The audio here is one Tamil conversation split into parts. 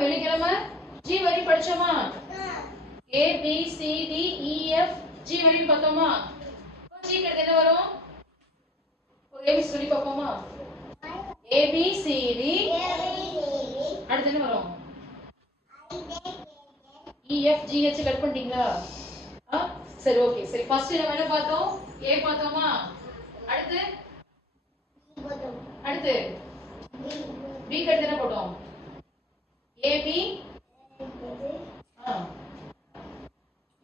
வெள்ளிக்கிழமை ஜி வரி படிச்சோமா? A B C D E F G வரி பார்த்தோமா? ஜி க்கு என்ன வரும்? ஒரு ஏபி சொல்லி பார்ப்போமா? A B C D அடுத்து என்ன வரும்? E F G H cut பண்ணிட்டீங்களா? சரி ஓகே சரி ஃபர்ஸ்ட் நம்ம என்ன பார்த்தோம்? A பார்த்தோமா? அடுத்து அடுத்து B க்கு என்ன போட்டோம்? A B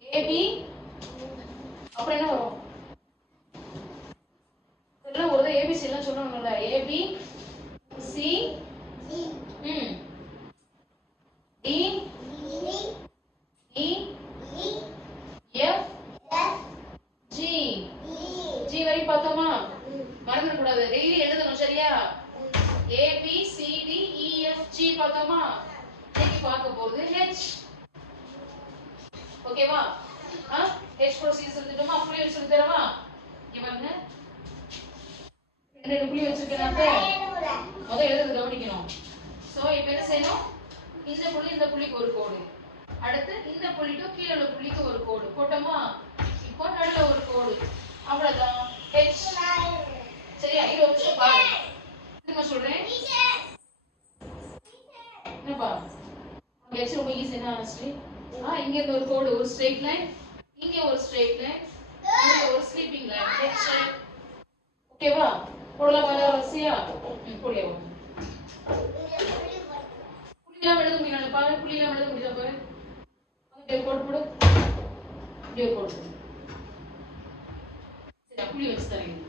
A B அப்புறம் என்ன வரும்? இதெல்லாம் ஒரு ABC எல்லாம் சொல்லணும்ல. A B C D E F G G வரை பார்த்தோமா? மறந்துட கூடாது. டெய்லி எழுதணும் சரியா? A B C D E F G பார்த்தோமா? இன்னைக்கு பார்க்க போறது H. ஓகேவா? H ப்ரொசீஜர் சொல்லிட்டோமா? புள்ளி சொல்லி தரவா? இங்க பாருங்க. ரெண்டு புள்ளி வச்சிருக்கேனாக்க முதல்ல எழுதுறது கவனிக்கணும். சோ இப்போ என்ன செய்யணும்? இந்த புள்ளிக்கு ஒரு கோடு. அடுத்து இந்த புள்ளிக்கு கீழ உள்ள புள்ளிக்கு ஒரு கோடு போட்டோமா? இப்போ நடுவுல ஒரு கோடு. அவ்வளவுதான். H. சரியா? இது ஒரு நிமிஷம் பாருங்க. திரும்ப சொல்றேன். என்னப்பா? H ரொம்ப ஈஸியா ஆக்சுவலி. இங்க இருந்து ஒரு கோடு, ஒரு ஸ்ட்ரைட் லைன், இங்க ஒரு ஸ்ட்ரைட் லைன், இங்க ஒரு ஸ்லீப்பிங் லைன். H. ஓகேவா? போடலாம் மேல வரிசையா? போடியா. புள்ளிலாம் எழுத முடியல பாரு. புள்ளிலாம் எழுத முடியல பாரு. இங்க கோடு போடு. இங்க கோடு போடு. சரி புள்ளி வச்சு தரேன்.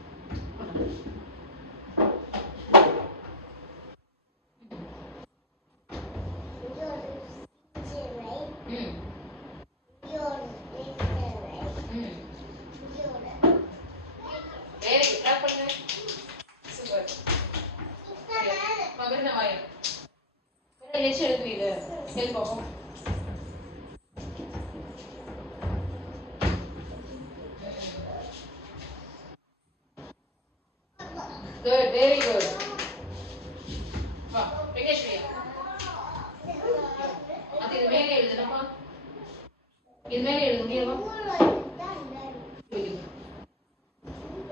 H எழுதுவீங்க. ஹெல்ப் பாப்போம். Good, very good. Vikeshri. அது மேலே எழுதுறப்பா. இது மேலே எழுத முடியுமா?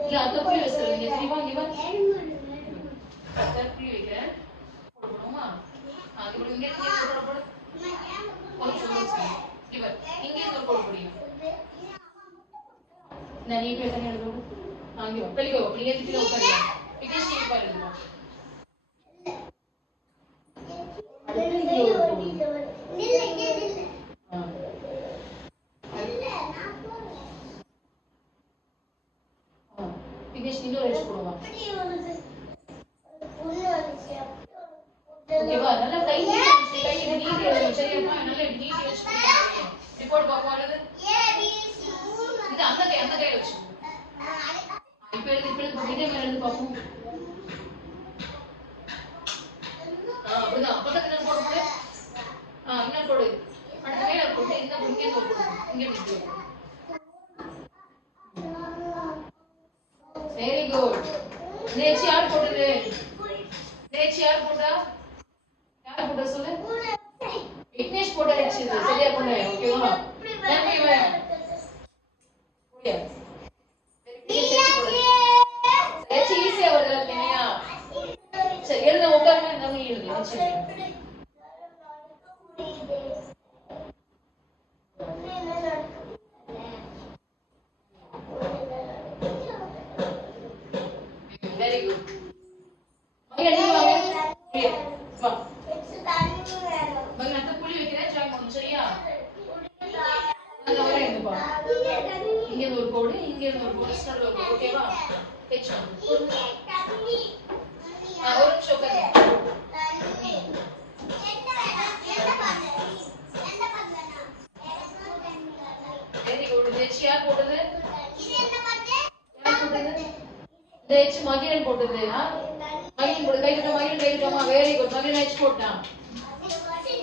இங்க அந்த புள்ளி வச்சிருங்க. தெரியுமா? இங்க வா. அந்த புள்ளி வைக்கிறேன். போடுறோமா? அது இங்க போடு போடு. இங்க ஒரு கோடு போடுங்க. நான் நீ பேச எழுதுறோம். இங்க வெளிய வா. நீங்க எதுக்கு உட்காருங்க. Vikeshri பாருங்க. இன்னொரு வச்சு போடுவா. ஓகேவா? நல்லா கை நீட்டி எழுதணும் சரியாப்பா? நல்லா நீட்டி வச்சு ரிப்போர்ட் பாப்போம் அல்லது இது அந்த கை வச்சு இப்ப எழுது இதே மாதிரி எழுது பாப்போம். அப்படிதான் பக்கத்துல போடு போடு. இன்னும் போடு. அடுத்த மேல போட்டு இந்த புடிக்கே போடு. இங்க நிக்கு. Very good. நேச்சி யார் போடுது? நேச்சி யார் போட்டா? யார் போட்டா சொல்லு? விக்னேஷ் போட்டா நேச்சி இது. சரியா போடு. ஓகேவா? நம்பி வா. ஓகே. நேச்சி ஈஸியா வருதா கேனியா? சரி எழுத உட்காருங்க. நம்ம எழுது. நேச்சி. Very good. Okay, நீ வாங்க. Okay. வா. நான் அந்த புள்ளி வைக்கிறேன். ஜாயின் பண்ணு சரியா? அங்க வரேன் இங்க பா. இங்க ஒரு கோடு, இங்க ஒரு கோடு, ஸ்டார்ட் ஒரு கோடு. ஓகேவா? H. ஒரு நிமிஷம் உட்காருங்க. Very good. H யார் போட்டது? யார் போட்டது? H மகிழன் போட்டது. மகிழன் போடு. மகிழன் கையிட்டோமா? Very good. மகிழன் H போட்டான்.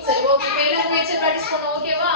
சரி ஓகே. மேல H பிராக்டீஸ் பண்ணுவோம். ஓகேவா?